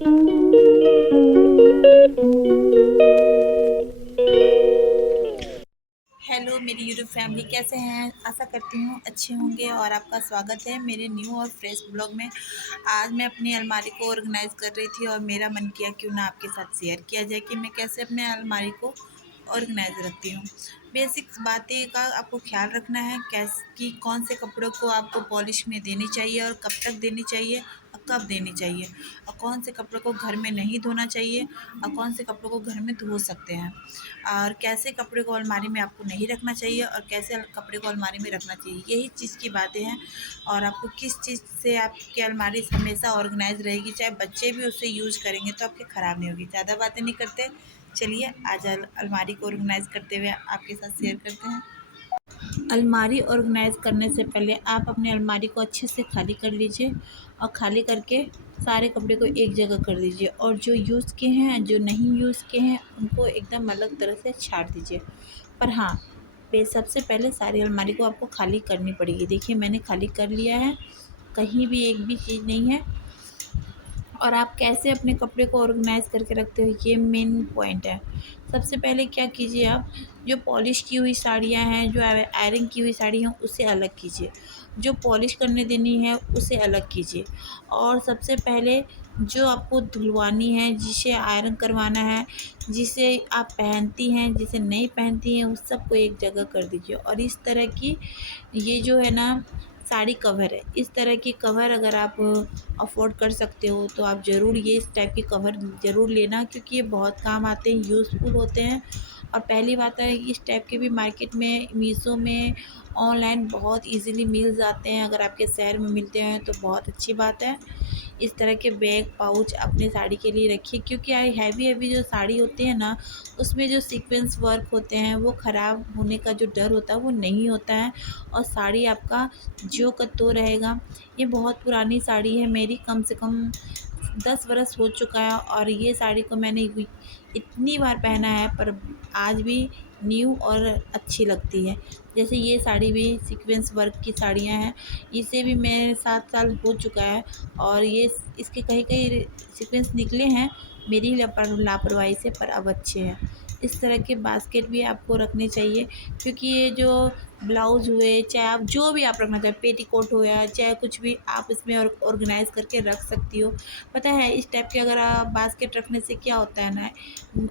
Hello मेरी YouTube family, कैसे हैं? आशा करती हूँ अच्छे होंगे और आपका स्वागत है मेरे न्यू और फ्रेश ब्लॉग में। आज मैं अपनी अलमारी को ऑर्गेनाइज़ कर रही थी और मेरा मन किया क्यों ना आपके साथ शेयर किया जाए कि मैं कैसे अपने अलमारी को ऑर्गेनाइज रखती हूँ। बेसिक बातें का आपको ख्याल रखना है कैस कि कौन से कपड़ों को आपको पॉलिश में देनी चाहिए और कब तक देनी चाहिए और कब देनी चाहिए, और कौन से कपड़ों को घर में नहीं धोना चाहिए और कौन से कपड़ों को घर में धो सकते हैं, और कैसे कपड़े को अलमारी में आपको नहीं रखना चाहिए और कैसे कपड़े को अलमारी में रखना चाहिए। यही चीज़ की बातें हैं। और आपको किस चीज़ से आपकी अलमारी हमेशा ऑर्गेनाइज रहेगी, चाहे बच्चे भी उसे यूज़ करेंगे तो आपके ख़राब नहीं होगी। ज़्यादा बातें नहीं करते, चलिए आज अलमारी को ऑर्गेनाइज करते हुए आपके साथ शेयर करते हैं। अलमारी ऑर्गेनाइज करने से पहले आप अपनी अलमारी को अच्छे से खाली कर लीजिए और खाली करके सारे कपड़े को एक जगह कर दीजिए, और जो यूज़ किए हैं जो नहीं यूज़ किए हैं उनको एकदम अलग तरह से छाट दीजिए। पर हाँ, सबसे पहले सारी अलमारी को आपको खाली करनी पड़ेगी। देखिए मैंने खाली कर लिया है, कहीं भी एक भी चीज़ नहीं है। और आप कैसे अपने कपड़े को ऑर्गेनाइज़ करके रखते हो, ये मेन पॉइंट है। सबसे पहले क्या कीजिए, आप जो पॉलिश की हुई साड़ियाँ हैं, जो आयरन की हुई साड़ी हैं उसे अलग कीजिए, जो पॉलिश करने देनी है उसे अलग कीजिए। और सबसे पहले जो आपको धुलवानी है, जिसे आयरन करवाना है, जिसे आप पहनती हैं, जिसे नहीं पहनती हैं, उस सबको एक जगह कर दीजिए। और इस तरह की ये जो है ना साड़ी कवर है, इस तरह की कवर अगर आप अफ़ोर्ड कर सकते हो तो आप ज़रूर ये इस टाइप की कवर ज़रूर लेना, क्योंकि ये बहुत काम आते हैं, यूज़फुल होते हैं। और पहली बात है, इस टाइप के भी मार्केट में मीशो में ऑनलाइन बहुत इजीली मिल जाते हैं। अगर आपके शहर में मिलते हैं तो बहुत अच्छी बात है। इस तरह के बैग पाउच अपने साड़ी के लिए रखिए, क्योंकि हैवी हैवी जो साड़ी होती है ना, उसमें जो सीक्वेंस वर्क होते हैं वो ख़राब होने का जो डर होता है वो नहीं होता है, और साड़ी आपका जो का तो रहेगा। ये बहुत पुरानी साड़ी है मेरी, कम से कम 10 बरस हो चुका है, और ये साड़ी को मैंने इतनी बार पहना है पर आज भी न्यू और अच्छी लगती है। जैसे ये साड़ी भी सीक्वेंस वर्क की साड़ियाँ हैं, इसे भी मेरे 7 साल हो चुका है, और ये इसके कहीं कहीं सीक्वेंस निकले हैं मेरी लापरवाही से, पर अब अच्छे हैं। इस तरह के बास्केट भी आपको रखने चाहिए, क्योंकि ये जो ब्लाउज़ हुए, चाहे आप जो भी आप रखना चाहें, पेटीकोट हो या चाहे कुछ भी, आप इसमें ऑर्गेनाइज़ करके रख सकती हो। पता है इस टाइप के अगर आप बास्केट रखने से क्या होता है ना,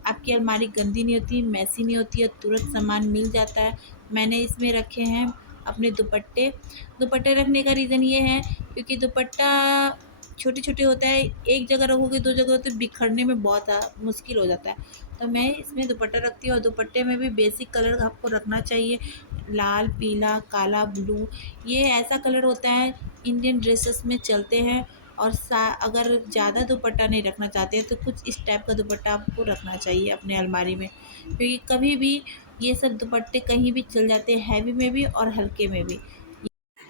आपकी अलमारी गंदी नहीं होती, मैसी नहीं होती है, तुरंत सामान मिल जाता है। मैंने इसमें रखे हैं अपने दुपट्टे। दुपट्टे रखने का रीज़न ये है क्योंकि दुपट्टा छोटे-छोटे होता है, एक जगह रखोगे 2 जगह तो बिखरने में बहुत मुश्किल हो जाता है। तो मैं इसमें दुपट्टा रखती हूँ, और दुपट्टे में भी बेसिक कलर आपको रखना चाहिए, लाल, पीला, काला, ब्लू। ये ऐसा कलर होता है इंडियन ड्रेसेस में चलते हैं। और अगर ज़्यादा दुपट्टा नहीं रखना चाहते हैं तो कुछ इस टाइप का दुपट्टा आपको रखना चाहिए अपने अलमारी में, क्योंकि कभी भी ये सब दुपट्टे कहीं भी चल जाते हैं, हैवी में भी और हल्के में भी।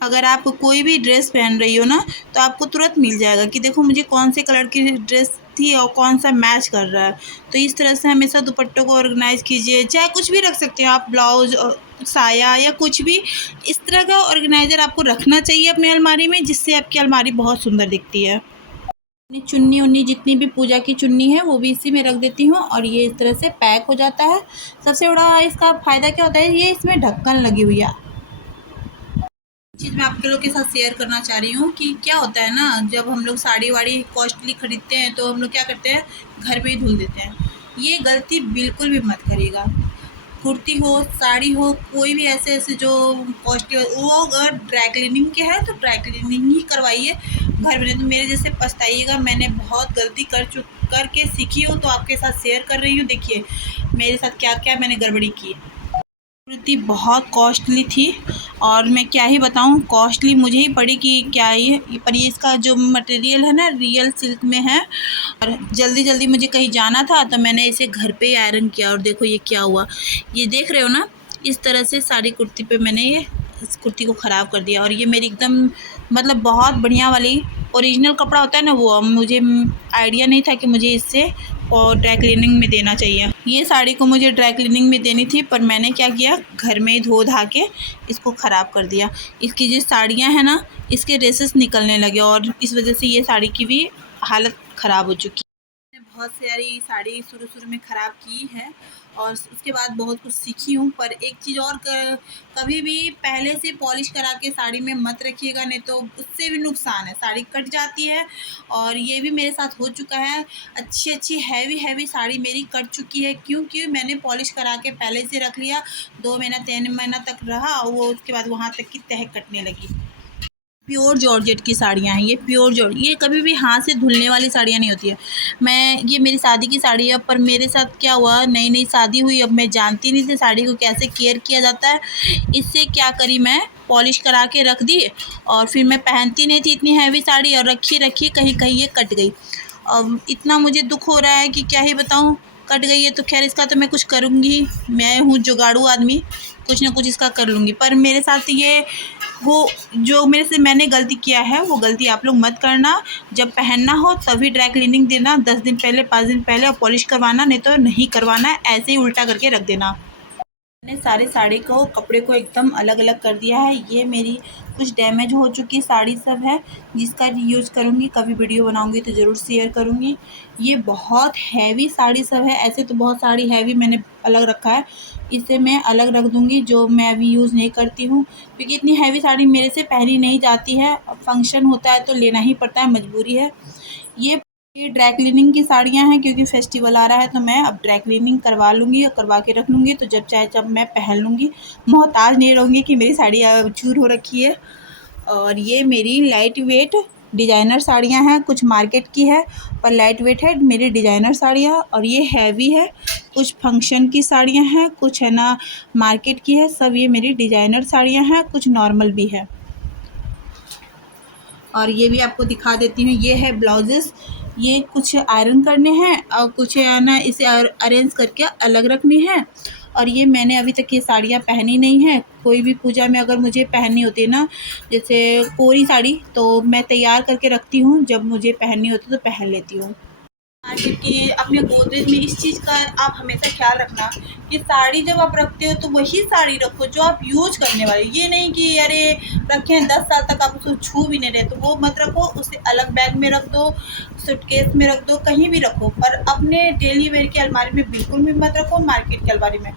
अगर आप कोई भी ड्रेस पहन रही हो ना, तो आपको तुरंत मिल जाएगा कि देखो मुझे कौन से कलर की ड्रेस थी और कौन सा मैच कर रहा है। तो इस तरह से हमेशा दुपट्टों को ऑर्गेनाइज़ कीजिए, चाहे कुछ भी रख सकते हो आप, ब्लाउज़ साया या कुछ भी। इस तरह का ऑर्गेनाइज़र आपको रखना चाहिए अपनी अलमारी में, जिससे आपकी अलमारी बहुत सुंदर दिखती है। अपनी चुन्नी-उन्नी जितनी भी पूजा की चुन्नी है वो भी इसी में रख देती हूँ, और ये इस तरह से पैक हो जाता है। सबसे बड़ा इसका फ़ायदा क्या होता है, ये इसमें ढक्कन लगी हुई है। चीज़ मैं आप लोग के साथ शेयर करना चाह रही हूँ कि क्या होता है ना, जब हम लोग साड़ी-वाड़ी कॉस्टली खरीदते हैं तो हम लोग क्या करते हैं, घर पे ही धुल देते हैं। ये गलती बिल्कुल भी मत करिएगा। कुर्ती हो, साड़ी हो, कोई भी ऐसे-ऐसे जो कॉस्टली हो, वो अगर ड्राई क्लीनिंग के हैं तो ड्राई क्लीनिंग ही करवाइए घर में, नहीं तो मेरे जैसे पछताइएगा। मैंने बहुत गलती करके सीखी हूँ, तो आपके साथ शेयर कर रही हूँ। देखिए मेरे साथ क्या-क्या मैंने गड़बड़ी की। कुर्ती बहुत कॉस्टली थी, और मैं क्या ही बताऊँ, कॉस्टली मुझे ही पड़ी कि क्या ये, पर ये इसका जो मटेरियल है ना रियल सिल्क में है। और जल्दी जल्दी मुझे कहीं जाना था तो मैंने इसे घर पे ही आयरन किया, और देखो ये क्या हुआ। ये देख रहे हो ना, इस तरह से सारी कुर्ती पे मैंने ये इस कुर्ती को ख़राब कर दिया। और ये मेरी एकदम मतलब बहुत बढ़िया वाली ओरिजिनल कपड़ा होता है ना, वो अब मुझे आइडिया नहीं था कि मुझे इससे और ड्राई क्लीनिंग में देना चाहिए। ये साड़ी को मुझे ड्राई क्लीनिंग में देनी थी, पर मैंने क्या किया, घर में ही धो धा के इसको ख़राब कर दिया। इसकी जो साड़ियाँ हैं ना, इसके रेसेस निकलने लगे, और इस वजह से ये साड़ी की भी हालत ख़राब हो चुकी है। बहुत सारी साड़ी शुरू में ख़राब की है और उसके बाद बहुत कुछ सीखी हूँ। पर एक चीज़ और कभी भी पहले से पॉलिश करा के साड़ी में मत रखिएगा, नहीं तो उससे भी नुकसान है, साड़ी कट जाती है। और ये भी मेरे साथ हो चुका है, अच्छी हैवी साड़ी मेरी कट चुकी है, क्योंकि मैंने पॉलिश करा के पहले से रख लिया। 2 महीना 3 महीना तक रहा और वो उसके बाद वहाँ तक की तह कटने लगी। प्योर जॉर्जेट की साड़ियाँ हैं ये, प्योर जॉर्ज, ये कभी भी हाथ से धुलने वाली साड़ियाँ नहीं होती है। ये मेरी शादी की साड़ी है, पर मेरे साथ क्या हुआ, नई शादी हुई, अब मैं जानती नहीं थी साड़ी को कैसे केयर किया जाता है। इससे क्या करी, मैं पॉलिश करा के रख दी और फिर मैं पहनती नहीं थी इतनी हैवी साड़ी, और रखी कहीं ये कट गई। अब इतना मुझे दुख हो रहा है कि क्या ही बताऊँ। कट गई है तो खैर इसका तो मैं कुछ करूँगी, मैं हूँ जुगाड़ू आदमी, कुछ ना कुछ इसका कर लूँगी। पर मेरे साथ ये वो जो मैंने गलती किया है, वो गलती आप लोग मत करना। जब पहनना हो तभी ड्राई क्लीनिंग देना, 10 दिन पहले 5 दिन पहले, और पॉलिश करवाना, नहीं तो नहीं करवाना है, ऐसे ही उल्टा करके रख देना। मैंने सारे साड़ी को, कपड़े को एकदम अलग अलग कर दिया है। ये मेरी कुछ डैमेज हो चुकी साड़ी सब है, जिसका यूज़ करूँगी, कभी वीडियो बनाऊँगी तो ज़रूर शेयर करूँगी। ये बहुत हैवी साड़ी सब है, ऐसे तो बहुत साड़ी हैवी मैंने अलग रखा है, इसे मैं अलग रख दूँगी जो मैं अभी यूज़ नहीं करती हूँ, क्योंकि इतनी हैवी साड़ी मेरे से पहनी नहीं जाती है। फंक्शन होता है तो लेना ही पड़ता है, मजबूरी है। ये ड्राई क्लीनिंग की साड़ियाँ हैं, क्योंकि फेस्टिवल आ रहा है तो मैं अब ड्राई क्लीनिंग करवा लूँगी और करवा के रख लूँगी, तो जब चाहे जब मैं पहन लूँगी, मोहताज नहीं रहूँगी कि मेरी साड़ी चूर हो रखी है। और ये मेरी लाइट वेट डिज़ाइनर साड़ियाँ हैं, कुछ मार्केट की है पर लाइट वेट है मेरी डिज़ाइनर साड़ियाँ। और ये हैवी है, कुछ फंक्शन की साड़ियाँ हैं, कुछ है ना मार्केट की है, सब ये मेरी डिज़ाइनर साड़ियाँ हैं, कुछ नॉर्मल भी है। और ये भी आपको दिखा देती हूँ, ये है ब्लाउजेस, ये कुछ आयरन करने हैं और कुछ है ना इसे अरेंज करके अलग रखनी है। और ये मैंने अभी तक ये साड़ियाँ पहनी नहीं है, कोई भी पूजा में अगर मुझे पहननी होती है ना, जैसे कोरी साड़ी, तो मैं तैयार करके रखती हूँ, जब मुझे पहननी होती है तो पहन लेती हूँ। मार्केट की अपने गोदरेज में इस चीज़ का आप हमेशा ख्याल रखना कि साड़ी जब आप रखते हो तो वही साड़ी रखो जो आप यूज करने वाली, ये नहीं कि अरे रखें 10 साल तक आप उसको छू भी नहीं रहे, तो वो मत रखो, उसे अलग बैग में रख दो, सूटकेस में रख दो, कहीं भी रखो, पर अपने डेली वेयर की अलमारी में बिल्कुल भी मत रखो, मार्केट की अलमारी में।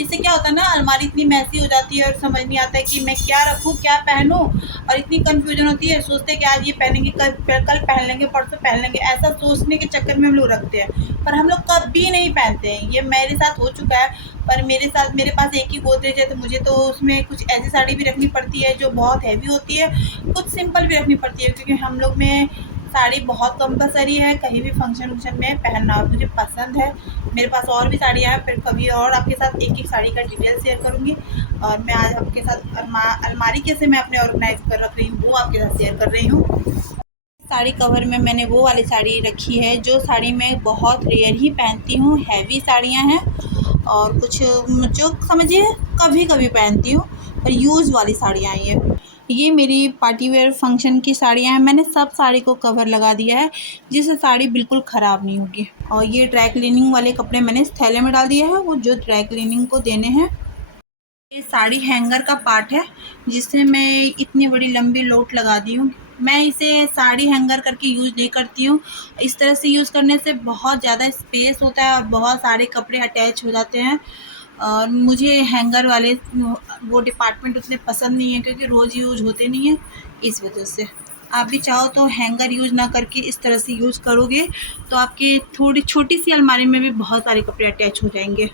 इससे क्या होता है ना, अलमारी इतनी मैसी हो जाती है और समझ नहीं आता है कि मैं क्या रखूँ क्या पहनूँ, और इतनी कन्फ्यूजन होती है, सोचते हैं कि आज ये पहनेंगे, कल पहन लेंगे, परसों पहन लेंगे, ऐसा सोचने के चक्कर में हम लोग रखते हैं, पर हम लोग कभी नहीं पहनते हैं। ये मेरे साथ हो चुका है। पर मेरे पास एक ही गोदरेज है, तो मुझे तो उसमें कुछ ऐसी साड़ी भी रखनी पड़ती है जो बहुत हैवी होती है, कुछ सिंपल भी रखनी पड़ती है, क्योंकि हम लोग में साड़ी बहुत कंपलसरी है, कहीं भी फंक्शन वंक्शन में पहनना मुझे पसंद है। मेरे पास और भी साड़ियाँ हैं, फिर कभी और आपके साथ एक साड़ी का डिटेल शेयर करूँगी। और मैं आज आपके साथ अलमारी कैसे मैं अपने ऑर्गेनाइज कर रख रही हूँ, वो आपके साथ शेयर कर रही हूँ। साड़ी कवर में मैंने वो वाली साड़ी रखी है जो साड़ी मैं बहुत रेयर ही पहनती हूँ, हैवी साड़ियाँ हैं, और कुछ जो समझिए कभी कभी पहनती हूँ, पर यूज़ वाली साड़ियाँ हैं ये मेरी पार्टी वेयर फंक्शन की साड़ियाँ हैं। मैंने सब साड़ी को कवर लगा दिया है, जिससे साड़ी बिल्कुल ख़राब नहीं होगी। और ये ड्राई क्लीनिंग वाले कपड़े मैंने इस थैले में डाल दिया है, वो जो ड्राई क्लीनिंग को देने हैं। ये साड़ी हैंगर का पार्ट है, जिससे मैं इतनी बड़ी लंबी लोट लगा दी हूँ। मैं इसे साड़ी हैंगर करके यूज़ नहीं करती हूँ, इस तरह से यूज़ करने से बहुत ज़्यादा स्पेस होता है और बहुत सारे कपड़े अटैच हो जाते हैं। और मुझे हैंगर वाले वो डिपार्टमेंट उतने पसंद नहीं है, क्योंकि रोज़ यूज़ होते नहीं हैं, इस वजह से। आप भी चाहो तो हैंगर यूज़ ना करके इस तरह से यूज़ करोगे तो आपकी थोड़ी छोटी सी अलमारी में भी बहुत सारे कपड़े अटैच हो जाएंगे।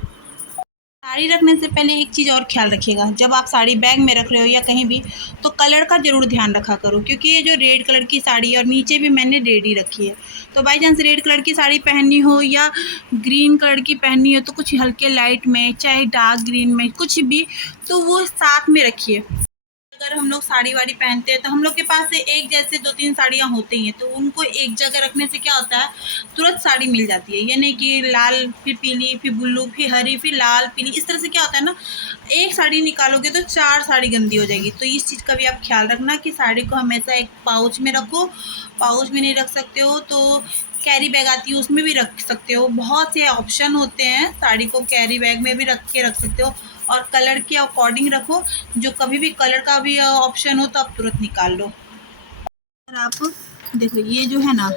साड़ी रखने से पहले एक चीज़ और ख्याल रखिएगा, जब आप साड़ी बैग में रख रहे हो या कहीं भी, तो कलर का ज़रूर ध्यान रखा करो, क्योंकि ये जो रेड कलर की साड़ी है और नीचे भी मैंने रेड ही रखी है, तो बाई चांस रेड कलर की साड़ी पहननी हो या ग्रीन कलर की पहननी हो, तो कुछ हल्के लाइट में, चाहे डार्क ग्रीन में, कुछ भी, तो वो साथ में रखिए। अगर हम लोग साड़ी वाड़ी पहनते हैं तो हम लोग के पास से एक जैसे 2-3 साड़ियाँ होती हैं, तो उनको एक जगह रखने से क्या होता है, तुरंत साड़ी मिल जाती है। ये नहीं कि लाल फिर पीली फिर ब्लू फिर हरी फिर लाल पीली, इस तरह से क्या होता है ना, एक साड़ी निकालोगे तो 4 साड़ी गंदी हो जाएगी। तो इस चीज़ का भी आप ख्याल रखना कि साड़ी को हमेशा एक पाउच में रखो। पाउच में नहीं रख सकते हो तो कैरी बैग आती है, उसमें भी रख सकते हो। बहुत से ऑप्शन होते हैं, साड़ी को कैरी बैग में भी रख के रख सकते हो, और कलर के अकॉर्डिंग रखो, जो कभी भी कलर का भी ऑप्शन हो तो आप तुरंत निकाल लो। अगर आप देखो, ये जो है ना,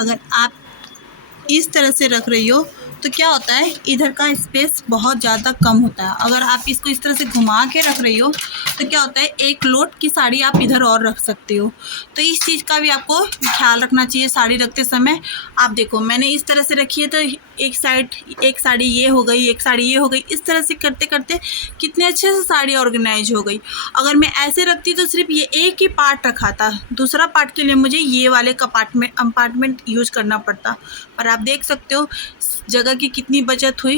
अगर आप इस तरह से रख रही हो तो क्या होता है, इधर का स्पेस बहुत ज़्यादा कम होता है। अगर आप इसको इस तरह से घुमा के रख रही हो तो क्या होता है, एक लोट की साड़ी आप इधर और रख सकते हो। तो इस चीज़ का भी आपको ख्याल रखना चाहिए साड़ी रखते समय। आप देखो मैंने इस तरह से रखी है तो एक साड़ी ये हो गई, एक साड़ी ये हो गई। इस तरह से करते करते कितने अच्छे से साड़ी ऑर्गेनाइज हो गई। अगर मैं ऐसे रखती तो सिर्फ ये एक ही पार्ट रखा था, दूसरा पार्ट के लिए मुझे ये वाले कंपार्टमेंट यूज करना पड़ता। पर आप देख सकते हो जगह की कितनी बचत हुई।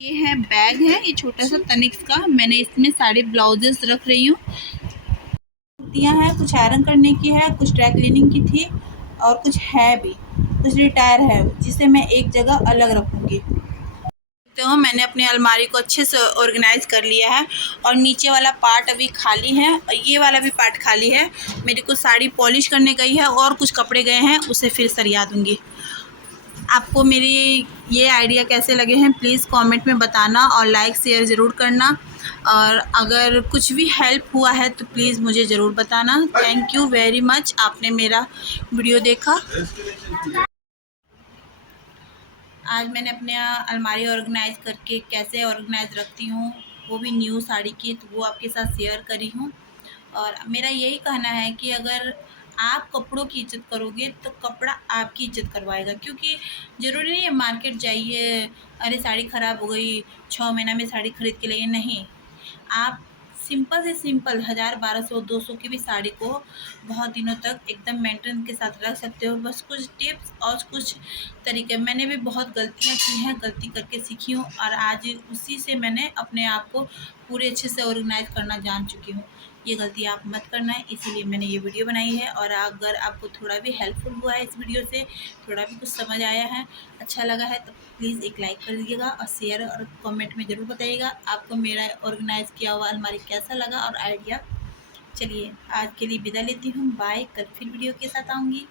ये है बैग है, ये छोटा सा तनिक्स का। मैंने इसमें सारे ब्लाउजेस रख रही हूँ। कुर्तियाँ हैं, कुछ आयरन करने की है, कुछ ड्राई क्लीनिंग की थी और कुछ है भी, कुछ रिटायर है जिसे मैं एक जगह अलग रखूँगी। तो मैंने अपनी अलमारी को अच्छे से ऑर्गेनाइज कर लिया है और नीचे वाला पार्ट अभी खाली है और ये वाला भी पार्ट खाली है। मेरी कुछ साड़ी पॉलिश करने गई है और कुछ कपड़े गए हैं, उसे फिर सरिया दूँगी। आपको मेरी ये आइडिया कैसे लगे हैं प्लीज़ कमेंट में बताना और लाइक शेयर ज़रूर करना। और अगर कुछ भी हेल्प हुआ है तो प्लीज़ मुझे ज़रूर बताना। थैंक यू वेरी मच, आपने मेरा वीडियो देखा। आज मैंने अपने अलमारी ऑर्गेनाइज करके कैसे ऑर्गेनाइज रखती हूँ, वो भी न्यू साड़ी की, तो वो आपके साथ शेयर करी हूँ। और मेरा यही कहना है कि अगर आप कपड़ों की इज़्ज़त करोगे तो कपड़ा आपकी इज़्ज़त करवाएगा। क्योंकि ज़रूरी नहीं है मार्केट जाइए, अरे साड़ी ख़राब हो गई 6 महीना में साड़ी खरीद के लाइए, नहीं। आप सिंपल से सिंपल 1000, 1200, 200 की भी साड़ी को बहुत दिनों तक एकदम मेंटेन के साथ रख सकते हो। बस कुछ टिप्स और कुछ तरीके, मैंने भी बहुत गलतियाँ की हैं, गलती करके सीखी हूँ और आज उसी से मैंने अपने आप को पूरे अच्छे से ऑर्गेनाइज करना जान चुकी हूँ। ये गलती आप मत करना है, इसीलिए मैंने ये वीडियो बनाई है। और अगर आपको थोड़ा भी हेल्पफुल हुआ है इस वीडियो से, थोड़ा भी कुछ समझ आया है, अच्छा लगा है, तो प्लीज़ एक लाइक कर दीजिएगा और शेयर और कमेंट में ज़रूर बताइएगा आपको मेरा ऑर्गेनाइज किया हुआ अलमारी कैसा लगा और आइडिया। चलिए आज के लिए विदा लेती हूँ, बाय। कल फिर वीडियो के साथ आऊँगी।